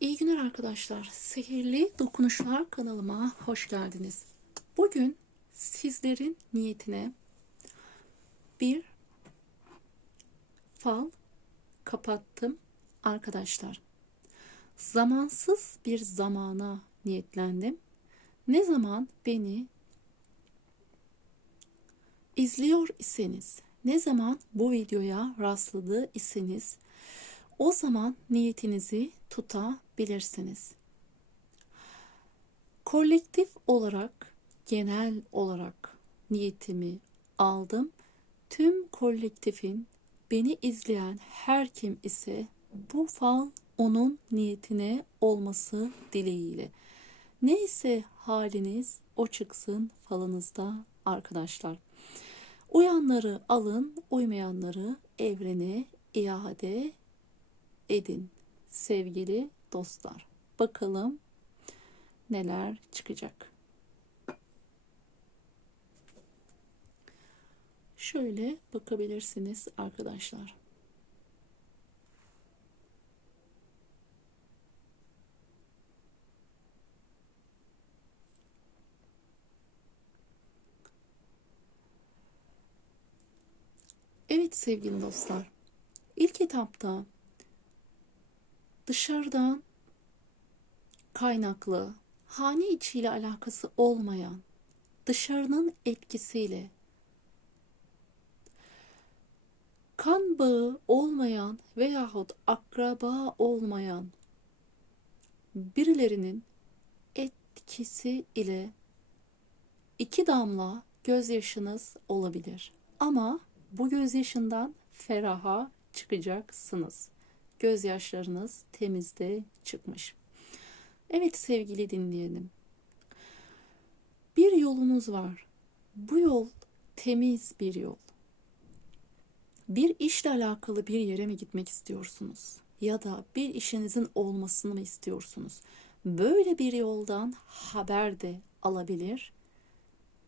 İyi günler arkadaşlar. Sihirli Dokunuşlar kanalıma hoş geldiniz. Bugün sizlerin niyetine bir fal kapattım arkadaşlar. Zamansız bir zamana niyetlendim. Ne zaman beni izliyor iseniz, ne zaman bu videoya rastladı iseniz o zaman niyetinizi tutabilirsiniz. Kolektif olarak, genel olarak niyetimi aldım. Tüm kolektifin beni izleyen her kim ise bu fal onun niyetine olması dileğiyle. Neyse haliniz o çıksın falınızda arkadaşlar. Uyanları alın, uymayanları evrene iade edin sevgili dostlar. Bakalım neler çıkacak. Şöyle bakabilirsiniz arkadaşlar. Evet sevgili dostlar. İlk etapta dışarıdan kaynaklı, hane içiyle alakası olmayan, dışarının etkisiyle kan bağı olmayan veyahut akraba olmayan birilerinin etkisi ile iki damla gözyaşınız olabilir. Ama bu gözyaşından feraha çıkacaksınız gözyaşlarınız temizde çıkmış. Evet sevgili dinleyelim. Bir yolunuz var. Bu yol temiz bir yol. Bir işle alakalı bir yere mi gitmek istiyorsunuz? Ya da bir işinizin olmasını mı istiyorsunuz? Böyle bir yoldan haber de alabilir.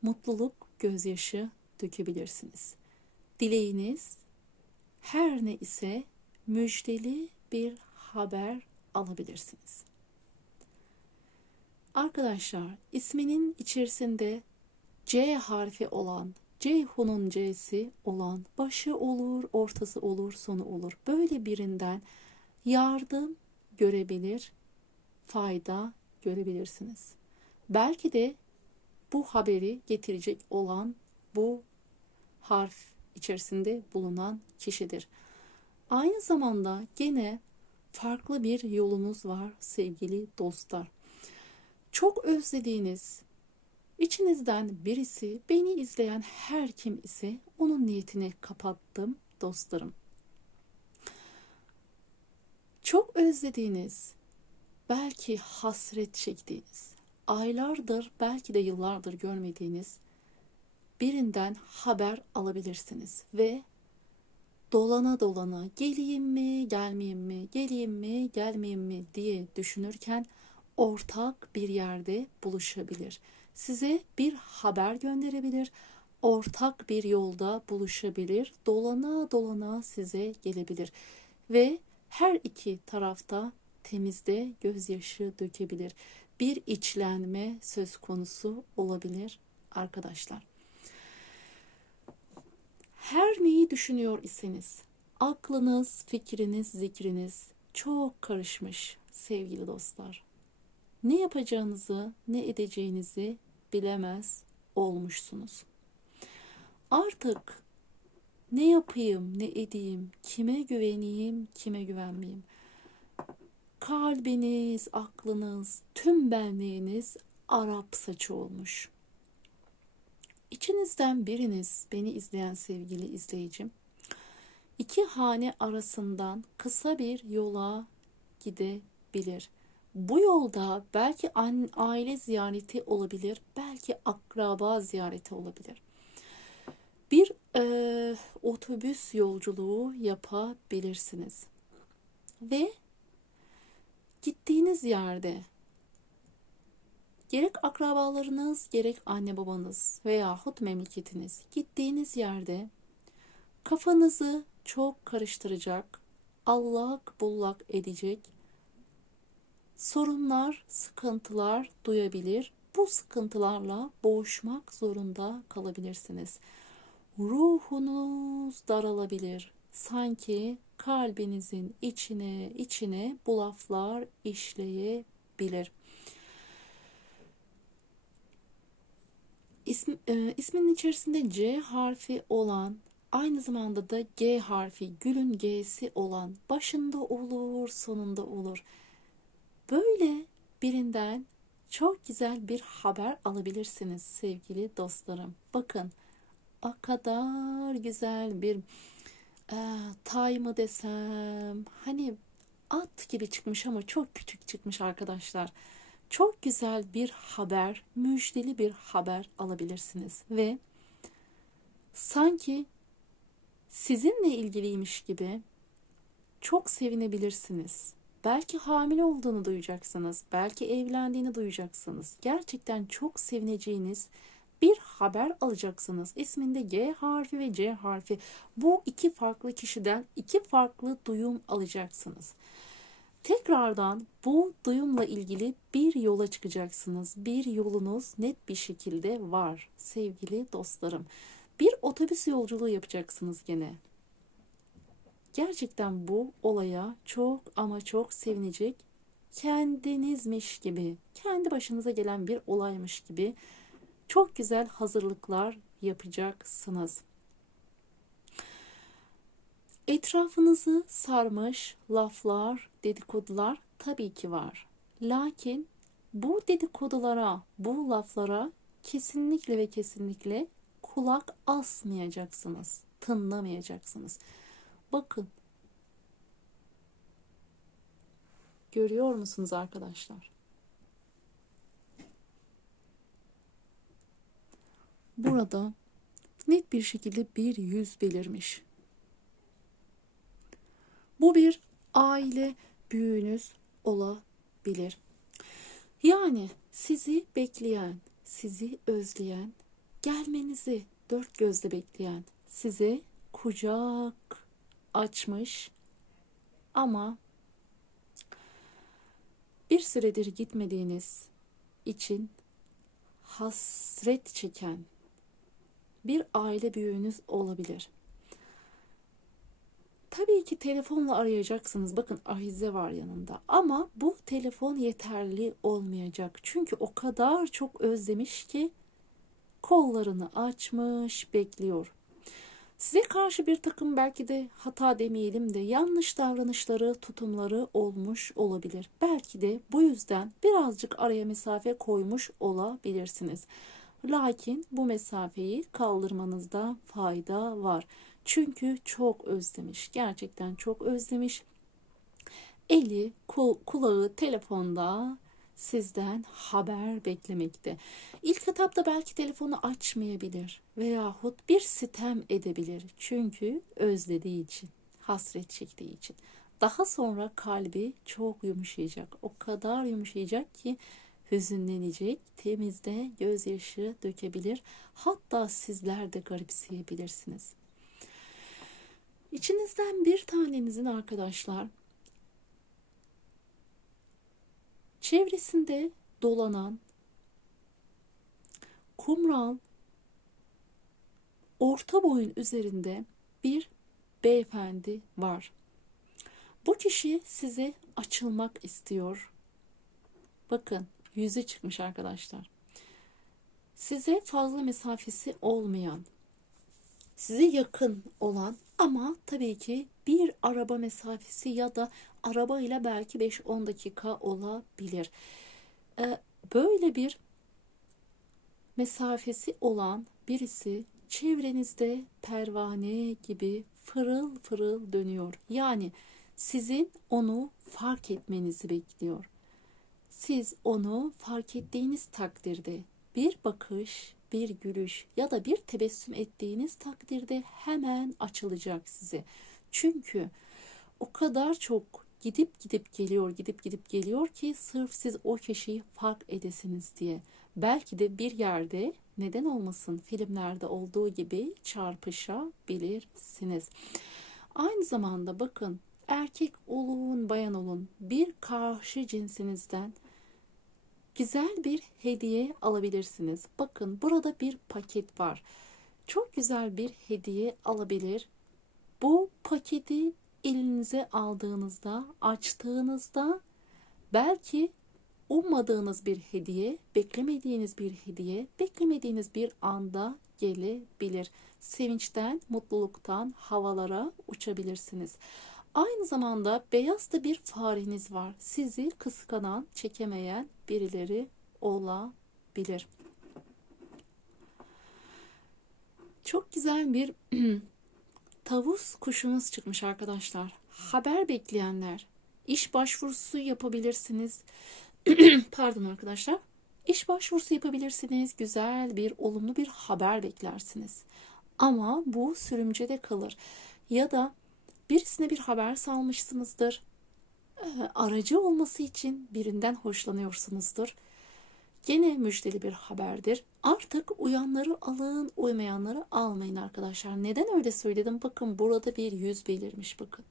Mutluluk gözyaşı dökebilirsiniz. Dileğiniz her ne ise müjdeli bir haber alabilirsiniz. Arkadaşlar isminin içerisinde C harfi olan, Ceyhun'un C'si olan, başı olur, ortası olur, sonu olur. Böyle birinden yardım görebilir, fayda görebilirsiniz. Belki de bu haberi getirecek olan bu harf içerisinde bulunan kişidir. Aynı zamanda gene farklı bir yolunuz var sevgili dostlar. Çok özlediğiniz, içinizden birisi beni izleyen her kim ise onun niyetini kapattım dostlarım. Çok özlediğiniz, belki hasret çektiğiniz, aylardır belki de yıllardır görmediğiniz birinden haber alabilirsiniz ve dolana dolana geleyim mi, gelmeyeyim mi, geleyim mi, gelmeyeyim mi diye düşünürken ortak bir yerde buluşabilir. Size bir haber gönderebilir, ortak bir yolda buluşabilir, dolana dolana size gelebilir ve her iki tarafta temizde gözyaşı dökebilir. Bir içlenme söz konusu olabilir arkadaşlar. Her neyi düşünüyor iseniz, aklınız, fikriniz, zikriniz çok karışmış sevgili dostlar. Ne yapacağınızı, ne edeceğinizi bilemez olmuşsunuz. Artık ne yapayım, ne edeyim, kime güveneyim, kime güvenmeyeyim. Kalbiniz, aklınız, tüm benliğiniz Arap saçı olmuş. İçinizden biriniz beni izleyen sevgili izleyicim iki hane arasından kısa bir yola gidebilir. Bu yolda belki aile ziyareti olabilir, belki akraba ziyareti olabilir. Bir e, otobüs yolculuğu yapabilirsiniz. Ve gittiğiniz yerde Gerek akrabalarınız, gerek anne babanız veyahut memleketiniz gittiğiniz yerde kafanızı çok karıştıracak, allak bullak edecek sorunlar, sıkıntılar duyabilir. Bu sıkıntılarla boğuşmak zorunda kalabilirsiniz. Ruhunuz daralabilir. Sanki kalbinizin içine içine bu laflar işleyebilir. İsm, e, isminin içerisinde C harfi olan aynı zamanda da G harfi gülün G'si olan başında olur sonunda olur. Böyle birinden çok güzel bir haber alabilirsiniz sevgili dostlarım. Bakın o kadar güzel bir e, tay mı desem hani at gibi çıkmış ama çok küçük çıkmış arkadaşlar. Çok güzel bir haber, müjdeli bir haber alabilirsiniz ve sanki sizinle ilgiliymiş gibi çok sevinebilirsiniz. Belki hamile olduğunu duyacaksınız, belki evlendiğini duyacaksınız. Gerçekten çok sevineceğiniz bir haber alacaksınız. İsminde G harfi ve C harfi. Bu iki farklı kişiden iki farklı duyum alacaksınız. Tekrardan bu duyumla ilgili bir yola çıkacaksınız. Bir yolunuz net bir şekilde var sevgili dostlarım. Bir otobüs yolculuğu yapacaksınız gene. Gerçekten bu olaya çok ama çok sevinecek kendinizmiş gibi, kendi başınıza gelen bir olaymış gibi çok güzel hazırlıklar yapacaksınız. Etrafınızı sarmış laflar, dedikodular tabii ki var. Lakin bu dedikodulara, bu laflara kesinlikle ve kesinlikle kulak asmayacaksınız, tınlamayacaksınız. Bakın. Görüyor musunuz arkadaşlar? Burada net bir şekilde bir yüz belirmiş. Bu bir aile büyüğünüz olabilir. Yani sizi bekleyen, sizi özleyen, gelmenizi dört gözle bekleyen, size kucak açmış ama bir süredir gitmediğiniz için hasret çeken bir aile büyüğünüz olabilir. Tabii ki telefonla arayacaksınız. Bakın ahize var yanında. Ama bu telefon yeterli olmayacak. Çünkü o kadar çok özlemiş ki kollarını açmış, bekliyor. Size karşı bir takım belki de hata demeyelim de yanlış davranışları, tutumları olmuş olabilir. Belki de bu yüzden birazcık araya mesafe koymuş olabilirsiniz. Lakin bu mesafeyi kaldırmanızda fayda var. Çünkü çok özlemiş. Gerçekten çok özlemiş. Eli, kulağı telefonda sizden haber beklemekte. İlk etapta belki telefonu açmayabilir veyahut bir sitem edebilir. Çünkü özlediği için, hasret çektiği için. Daha sonra kalbi çok yumuşayacak. O kadar yumuşayacak ki hüzünlenecek, temizde gözyaşı dökebilir. Hatta sizler de garipseyebilirsiniz. İçinizden bir tanenizin arkadaşlar çevresinde dolanan kumral orta boyun üzerinde bir beyefendi var. Bu kişi size açılmak istiyor. Bakın yüzü çıkmış arkadaşlar. Size fazla mesafesi olmayan, size yakın olan ama tabii ki bir araba mesafesi ya da araba ile belki 5-10 dakika olabilir. Ee, böyle bir mesafesi olan birisi çevrenizde pervane gibi fırıl fırıl dönüyor. Yani sizin onu fark etmenizi bekliyor. Siz onu fark ettiğiniz takdirde bir bakış, bir gülüş ya da bir tebessüm ettiğiniz takdirde hemen açılacak size. Çünkü o kadar çok gidip gidip geliyor, gidip gidip geliyor ki sırf siz o kişiyi fark edesiniz diye. Belki de bir yerde neden olmasın filmlerde olduğu gibi çarpışabilirsiniz. Aynı zamanda bakın erkek olun, bayan olun bir karşı cinsinizden güzel bir hediye alabilirsiniz. Bakın burada bir paket var. Çok güzel bir hediye alabilir. Bu paketi elinize aldığınızda, açtığınızda belki ummadığınız bir hediye, beklemediğiniz bir hediye, beklemediğiniz bir anda gelebilir. Sevinçten, mutluluktan havalara uçabilirsiniz. Aynı zamanda beyaz da bir fareniz var. Sizi kıskanan, çekemeyen birileri olabilir. Çok güzel bir tavus kuşunuz çıkmış arkadaşlar. Haber bekleyenler, iş başvurusu yapabilirsiniz. Pardon arkadaşlar. İş başvurusu yapabilirsiniz. Güzel bir, olumlu bir haber beklersiniz. Ama bu sürümcede kalır. Ya da birisine bir haber salmışsınızdır. Ee, aracı olması için birinden hoşlanıyorsunuzdur. Gene müjdeli bir haberdir. Artık uyanları alın, uymayanları almayın arkadaşlar. Neden öyle söyledim? Bakın burada bir yüz belirmiş bakın.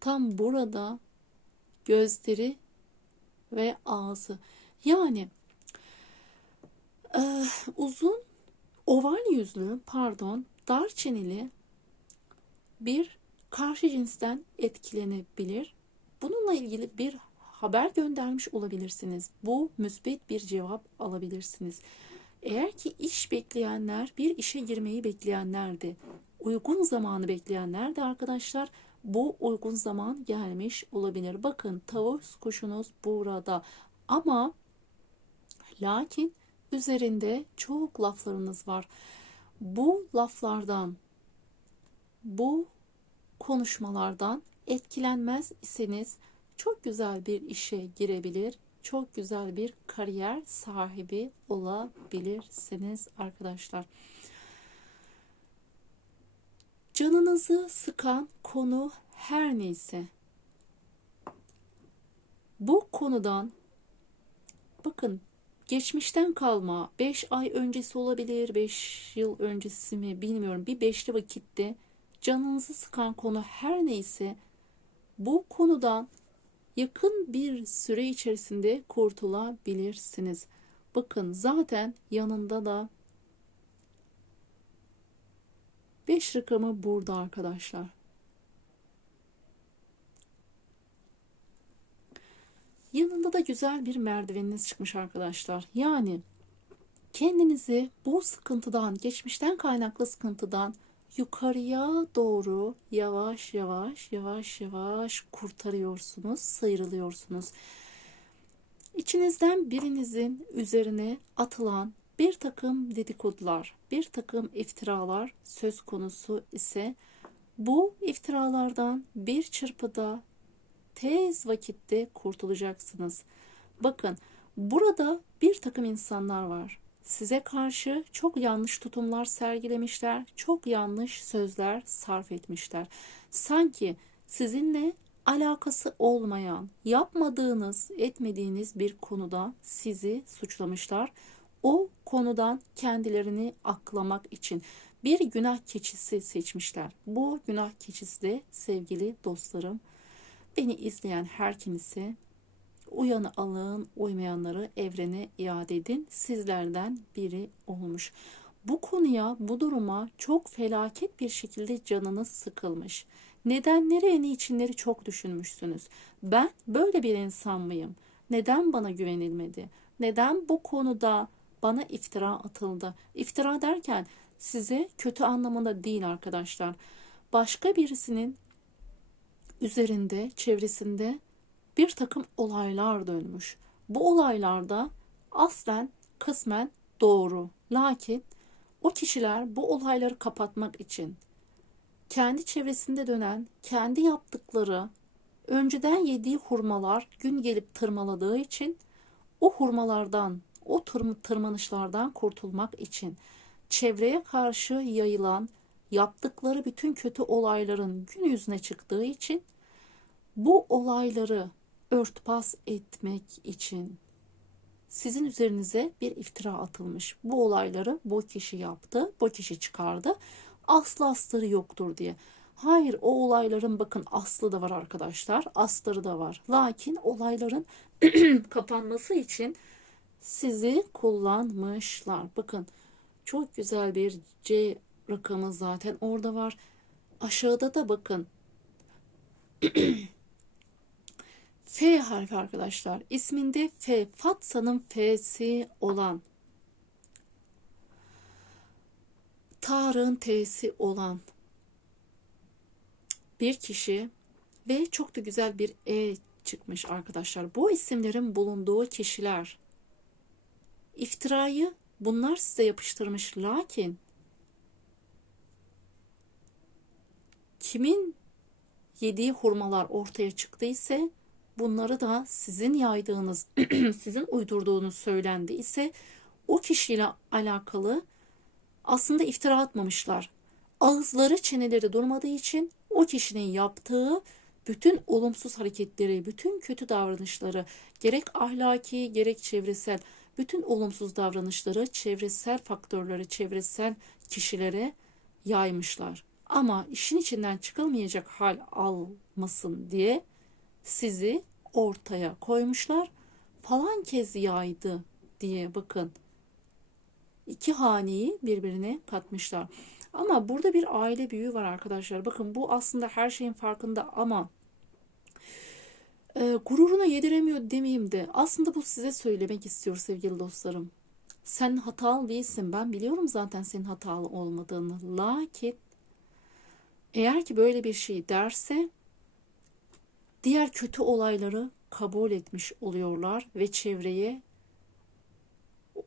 Tam burada gözleri ve ağzı. Yani e, uzun oval yüzlü pardon dar çeneli bir karşı cinsten etkilenebilir. Bununla ilgili bir haber göndermiş olabilirsiniz. Bu müsbet bir cevap alabilirsiniz. Eğer ki iş bekleyenler, bir işe girmeyi bekleyenlerdi, uygun zamanı bekleyenler de arkadaşlar bu uygun zaman gelmiş olabilir. Bakın tavus kuşunuz burada ama lakin üzerinde çok laflarınız var. Bu laflardan, bu konuşmalardan etkilenmez iseniz çok güzel bir işe girebilir, çok güzel bir kariyer sahibi olabilirsiniz arkadaşlar. Canınızı sıkan konu her neyse bu konudan bakın geçmişten kalma 5 ay öncesi olabilir 5 yıl öncesi mi bilmiyorum bir beşli vakitte canınızı sıkan konu her neyse bu konudan yakın bir süre içerisinde kurtulabilirsiniz. Bakın zaten yanında da 5 rakamı burada arkadaşlar. Yanında da güzel bir merdiveniniz çıkmış arkadaşlar. Yani kendinizi bu sıkıntıdan, geçmişten kaynaklı sıkıntıdan yukarıya doğru yavaş yavaş yavaş yavaş kurtarıyorsunuz, sıyrılıyorsunuz. İçinizden birinizin üzerine atılan bir takım dedikodular, bir takım iftiralar söz konusu ise bu iftiralardan bir çırpıda tez vakitte kurtulacaksınız. Bakın burada bir takım insanlar var. Size karşı çok yanlış tutumlar sergilemişler, çok yanlış sözler sarf etmişler. Sanki sizinle alakası olmayan, yapmadığınız, etmediğiniz bir konuda sizi suçlamışlar. O konudan kendilerini aklamak için bir günah keçisi seçmişler. Bu günah keçisi de sevgili dostlarım, beni izleyen her kimse uyanı alın, uymayanları evrene iade edin. Sizlerden biri olmuş. Bu konuya, bu duruma çok felaket bir şekilde canınız sıkılmış. Nedenleri en içinleri çok düşünmüşsünüz. Ben böyle bir insan mıyım? Neden bana güvenilmedi? Neden bu konuda bana iftira atıldı? İftira derken size kötü anlamında değil arkadaşlar. Başka birisinin üzerinde, çevresinde bir takım olaylar dönmüş. Bu olaylarda aslen kısmen doğru. Lakin o kişiler bu olayları kapatmak için kendi çevresinde dönen, kendi yaptıkları, önceden yediği hurmalar gün gelip tırmaladığı için o hurmalardan, o tırmanışlardan kurtulmak için çevreye karşı yayılan yaptıkları bütün kötü olayların gün yüzüne çıktığı için bu olayları örtbas etmek için sizin üzerinize bir iftira atılmış. Bu olayları bu kişi yaptı, bu kişi çıkardı. Aslı astarı yoktur diye. Hayır o olayların bakın aslı da var arkadaşlar. Astarı da var. Lakin olayların kapanması için sizi kullanmışlar. Bakın çok güzel bir C rakamı zaten orada var. Aşağıda da bakın F harfi arkadaşlar. İsminde F. Fatsa'nın F'si olan. Tarık'ın T'si olan bir kişi ve çok da güzel bir E çıkmış arkadaşlar. Bu isimlerin bulunduğu kişiler iftirayı bunlar size yapıştırmış lakin kimin yediği hurmalar ortaya çıktıysa bunları da sizin yaydığınız, sizin uydurduğunuz söylendi ise o kişiyle alakalı aslında iftira atmamışlar. Ağızları, çeneleri durmadığı için o kişinin yaptığı bütün olumsuz hareketleri, bütün kötü davranışları, gerek ahlaki, gerek çevresel, bütün olumsuz davranışları çevresel faktörleri, çevresel kişilere yaymışlar. Ama işin içinden çıkılmayacak hal almasın diye sizi ortaya koymuşlar. Falan kez yaydı diye bakın. iki haneyi birbirine katmışlar. Ama burada bir aile büyüğü var arkadaşlar. Bakın bu aslında her şeyin farkında ama e, gururuna yediremiyor demeyeyim de aslında bu size söylemek istiyor sevgili dostlarım. Sen hatalı değilsin. Ben biliyorum zaten senin hatalı olmadığını. Lakin eğer ki böyle bir şey derse diğer kötü olayları kabul etmiş oluyorlar ve çevreye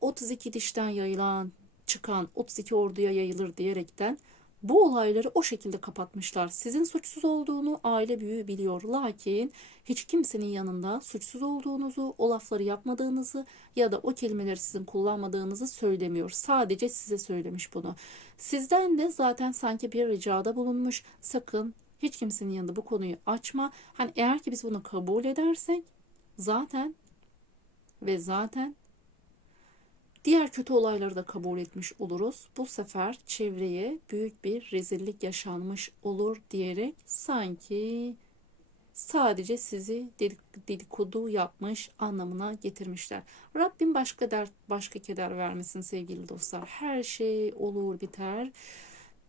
32 dişten yayılan çıkan 32 orduya yayılır diyerekten bu olayları o şekilde kapatmışlar. Sizin suçsuz olduğunu aile büyüğü biliyor. Lakin hiç kimsenin yanında suçsuz olduğunuzu, o lafları yapmadığınızı ya da o kelimeleri sizin kullanmadığınızı söylemiyor. Sadece size söylemiş bunu. Sizden de zaten sanki bir ricada bulunmuş. Sakın hiç kimsenin yanında bu konuyu açma. Hani eğer ki biz bunu kabul edersek zaten ve zaten Diğer kötü olayları da kabul etmiş oluruz. Bu sefer çevreye büyük bir rezillik yaşanmış olur diyerek sanki sadece sizi dedikodu yapmış anlamına getirmişler. Rabbim başka dert, başka keder vermesin sevgili dostlar. Her şey olur biter.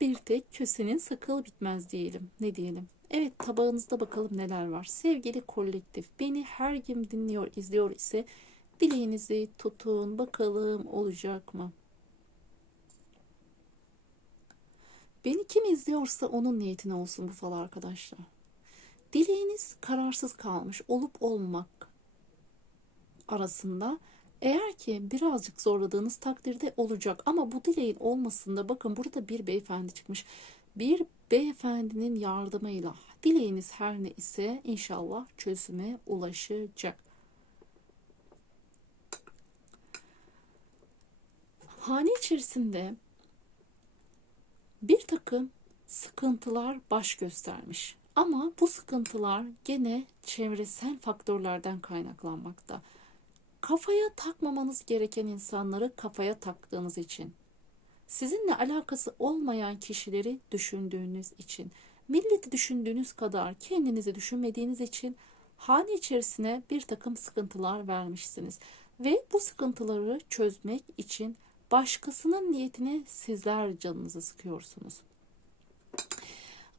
Bir tek kösenin sakıl bitmez diyelim. Ne diyelim? Evet tabağınızda bakalım neler var. Sevgili kolektif beni her gün dinliyor, izliyor ise Dileğinizi tutun bakalım olacak mı? Beni kim izliyorsa onun niyetine olsun bu fal arkadaşlar. Dileğiniz kararsız kalmış olup olmak arasında eğer ki birazcık zorladığınız takdirde olacak ama bu dileğin olmasında bakın burada bir beyefendi çıkmış. Bir beyefendinin yardımıyla dileğiniz her ne ise inşallah çözüme ulaşacak. hane içerisinde bir takım sıkıntılar baş göstermiş. Ama bu sıkıntılar gene çevresel faktörlerden kaynaklanmakta. Kafaya takmamanız gereken insanları kafaya taktığınız için, sizinle alakası olmayan kişileri düşündüğünüz için, milleti düşündüğünüz kadar kendinizi düşünmediğiniz için hane içerisine bir takım sıkıntılar vermişsiniz. Ve bu sıkıntıları çözmek için başkasının niyetine sizler canınızı sıkıyorsunuz.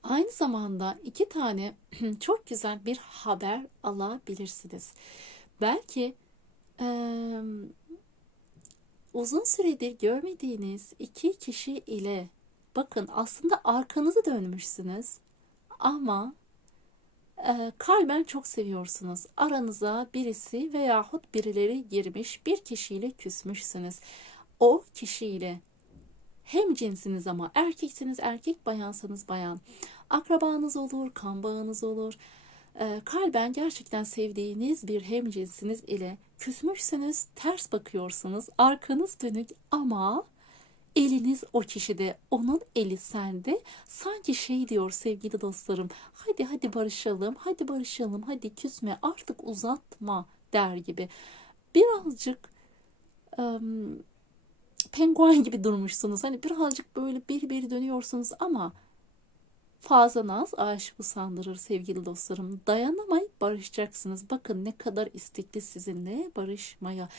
Aynı zamanda iki tane çok güzel bir haber alabilirsiniz. Belki e, uzun süredir görmediğiniz iki kişi ile bakın aslında arkanızı dönmüşsünüz ama e, kalben çok seviyorsunuz. Aranıza birisi veyahut birileri girmiş bir kişiyle küsmüşsünüz o kişiyle hem cinsiniz ama erkeksiniz erkek, bayansanız bayan. Akrabanız olur, kan bağınız olur. Ee, kalben gerçekten sevdiğiniz bir hem cinsiniz ile küsmüşsünüz, ters bakıyorsunuz, arkanız dönük ama eliniz o kişide, onun eli sende. Sanki şey diyor sevgili dostlarım, hadi hadi barışalım, hadi barışalım, hadi küsme, artık uzatma der gibi. Birazcık ım, penguen gibi durmuşsunuz. Hani birazcık böyle bir bir dönüyorsunuz ama Fazla naz aşık usandırır sevgili dostlarım. Dayanamayıp barışacaksınız. Bakın ne kadar istekli sizinle barışmaya.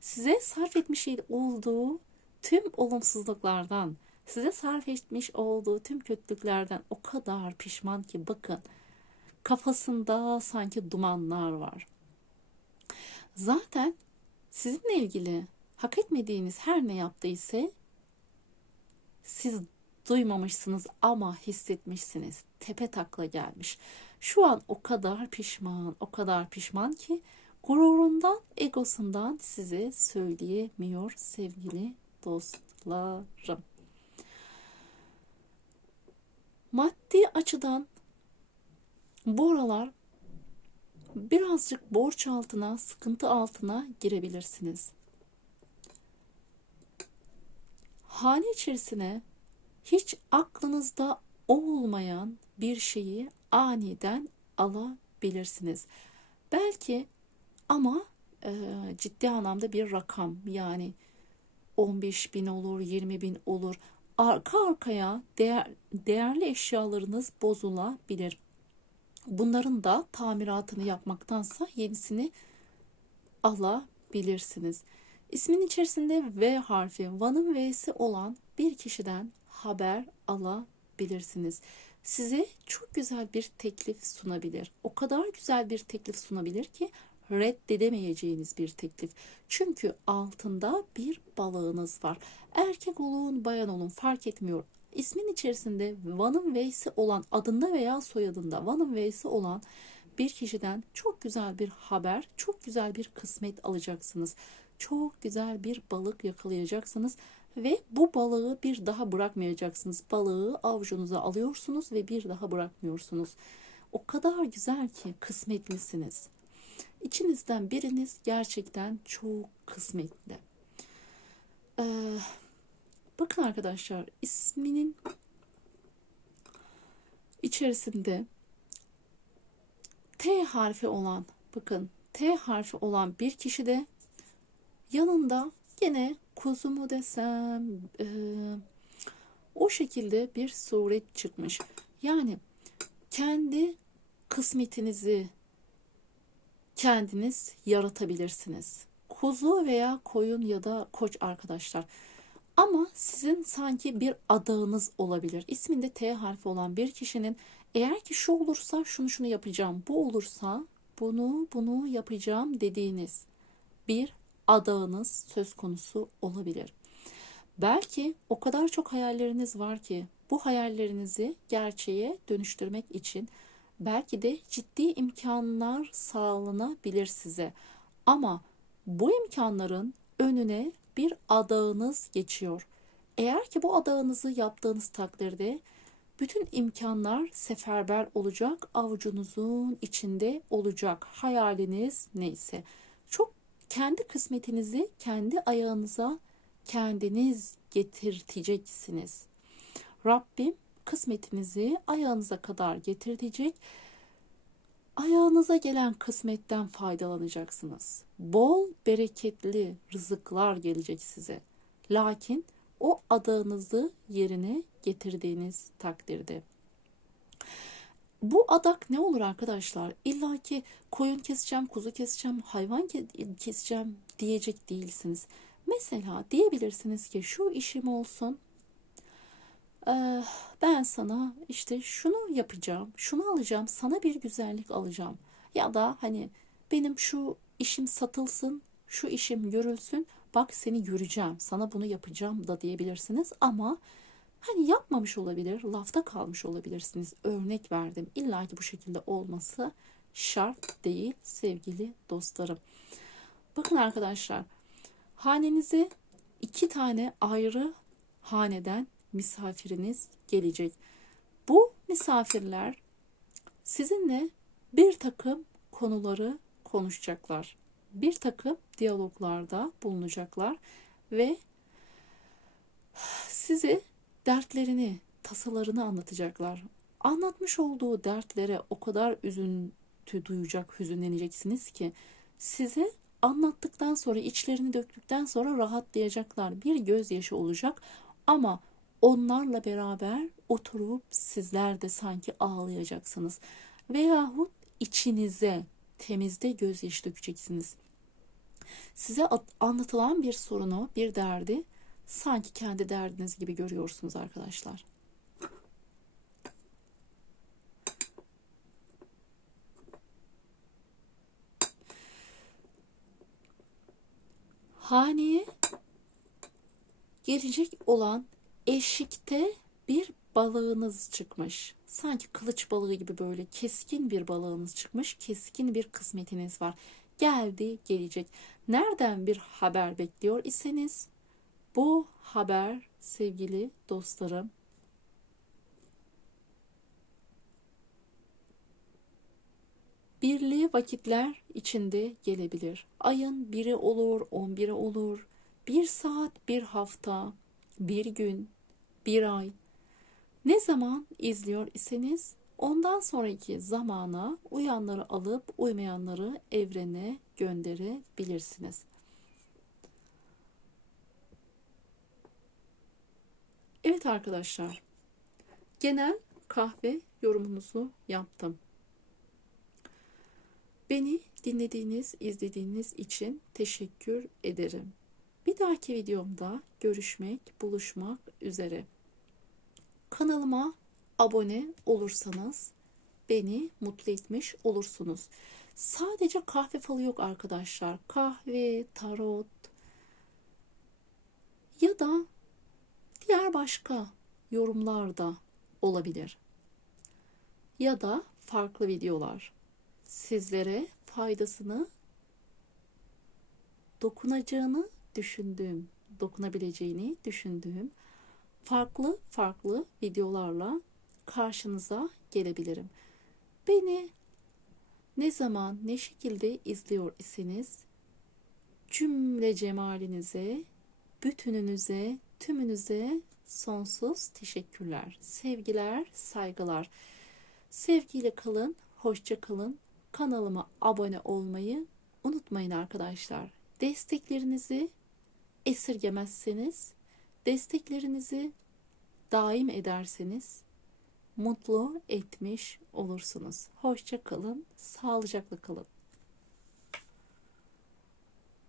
Size sarf etmiş olduğu tüm olumsuzluklardan, size sarf etmiş olduğu tüm kötülüklerden o kadar pişman ki bakın kafasında sanki dumanlar var. Zaten sizinle ilgili hak etmediğiniz her ne yaptıysa siz duymamışsınız ama hissetmişsiniz. Tepe takla gelmiş. Şu an o kadar pişman, o kadar pişman ki gururundan, egosundan size söyleyemiyor sevgili dostlarım. Maddi açıdan bu aralar birazcık borç altına, sıkıntı altına girebilirsiniz. Hane içerisine hiç aklınızda olmayan bir şeyi aniden alabilirsiniz. Belki ama e, ciddi anlamda bir rakam yani 15 bin olur, 20 bin olur. Arka arkaya değer, değerli eşyalarınız bozulabilir. Bunların da tamiratını yapmaktansa yenisini alabilirsiniz. İsmin içerisinde V harfi, Van'ın V'si olan bir kişiden haber alabilirsiniz. Size çok güzel bir teklif sunabilir. O kadar güzel bir teklif sunabilir ki reddedemeyeceğiniz bir teklif. Çünkü altında bir balığınız var. Erkek olun, bayan olun fark etmiyor. İsmin içerisinde Van'ın V'si olan adında veya soyadında Van'ın V'si olan bir kişiden çok güzel bir haber, çok güzel bir kısmet alacaksınız. Çok güzel bir balık yakalayacaksınız ve bu balığı bir daha bırakmayacaksınız. Balığı avucunuza alıyorsunuz ve bir daha bırakmıyorsunuz. O kadar güzel ki kısmetlisiniz. İçinizden biriniz gerçekten çok kısmetli. Ee, bakın arkadaşlar isminin içerisinde T harfi olan bakın T harfi olan bir kişi de yanında gene kuzu mu desem e, o şekilde bir suret çıkmış. Yani kendi kısmetinizi kendiniz yaratabilirsiniz. Kuzu veya koyun ya da koç arkadaşlar. Ama sizin sanki bir adağınız olabilir. İsminde T harfi olan bir kişinin eğer ki şu olursa şunu şunu yapacağım, bu olursa bunu bunu yapacağım dediğiniz bir adağınız söz konusu olabilir. Belki o kadar çok hayalleriniz var ki bu hayallerinizi gerçeğe dönüştürmek için belki de ciddi imkanlar sağlanabilir size. Ama bu imkanların önüne bir adağınız geçiyor. Eğer ki bu adağınızı yaptığınız takdirde bütün imkanlar seferber olacak, avucunuzun içinde olacak. Hayaliniz neyse. Çok kendi kısmetinizi kendi ayağınıza kendiniz getirteceksiniz. Rabbim kısmetinizi ayağınıza kadar getirtecek. Ayağınıza gelen kısmetten faydalanacaksınız. Bol bereketli rızıklar gelecek size. Lakin o adağınızı yerine getirdiğiniz takdirde. Bu adak ne olur arkadaşlar? İlla ki koyun keseceğim, kuzu keseceğim, hayvan keseceğim diyecek değilsiniz. Mesela diyebilirsiniz ki şu işim olsun. Ben sana işte şunu yapacağım, şunu alacağım, sana bir güzellik alacağım. Ya da hani benim şu işim satılsın, şu işim görülsün. Bak seni göreceğim, sana bunu yapacağım da diyebilirsiniz. Ama Hani yapmamış olabilir, lafta kalmış olabilirsiniz. Örnek verdim. İlla ki bu şekilde olması şart değil sevgili dostlarım. Bakın arkadaşlar, hanenize iki tane ayrı haneden misafiriniz gelecek. Bu misafirler sizinle bir takım konuları konuşacaklar. Bir takım diyaloglarda bulunacaklar ve sizi dertlerini, tasalarını anlatacaklar. Anlatmış olduğu dertlere o kadar üzüntü duyacak, hüzünleneceksiniz ki size anlattıktan sonra, içlerini döktükten sonra rahatlayacaklar. Bir gözyaşı olacak ama onlarla beraber oturup sizler de sanki ağlayacaksınız. Veyahut içinize temizde gözyaşı dökeceksiniz. Size at- anlatılan bir sorunu, bir derdi sanki kendi derdiniz gibi görüyorsunuz arkadaşlar. Haneye gelecek olan eşikte bir balığınız çıkmış. Sanki kılıç balığı gibi böyle keskin bir balığınız çıkmış. Keskin bir kısmetiniz var. Geldi, gelecek. Nereden bir haber bekliyor iseniz bu haber sevgili dostlarım birli vakitler içinde gelebilir. Ayın biri olur, on biri olur. Bir saat, bir hafta, bir gün, bir ay. Ne zaman izliyor iseniz ondan sonraki zamana uyanları alıp uymayanları evrene gönderebilirsiniz. Evet arkadaşlar. Genel kahve yorumunuzu yaptım. Beni dinlediğiniz, izlediğiniz için teşekkür ederim. Bir dahaki videomda görüşmek, buluşmak üzere. Kanalıma abone olursanız beni mutlu etmiş olursunuz. Sadece kahve falı yok arkadaşlar. Kahve, tarot ya da diğer başka yorumlar da olabilir. Ya da farklı videolar sizlere faydasını dokunacağını düşündüğüm, dokunabileceğini düşündüğüm farklı farklı videolarla karşınıza gelebilirim. Beni ne zaman ne şekilde izliyor iseniz cümle cemalinize, bütününüze, tümünüze sonsuz teşekkürler, sevgiler, saygılar. Sevgiyle kalın, hoşça kalın. Kanalıma abone olmayı unutmayın arkadaşlar. Desteklerinizi esirgemezseniz, desteklerinizi daim ederseniz mutlu etmiş olursunuz. Hoşça kalın, sağlıcakla kalın.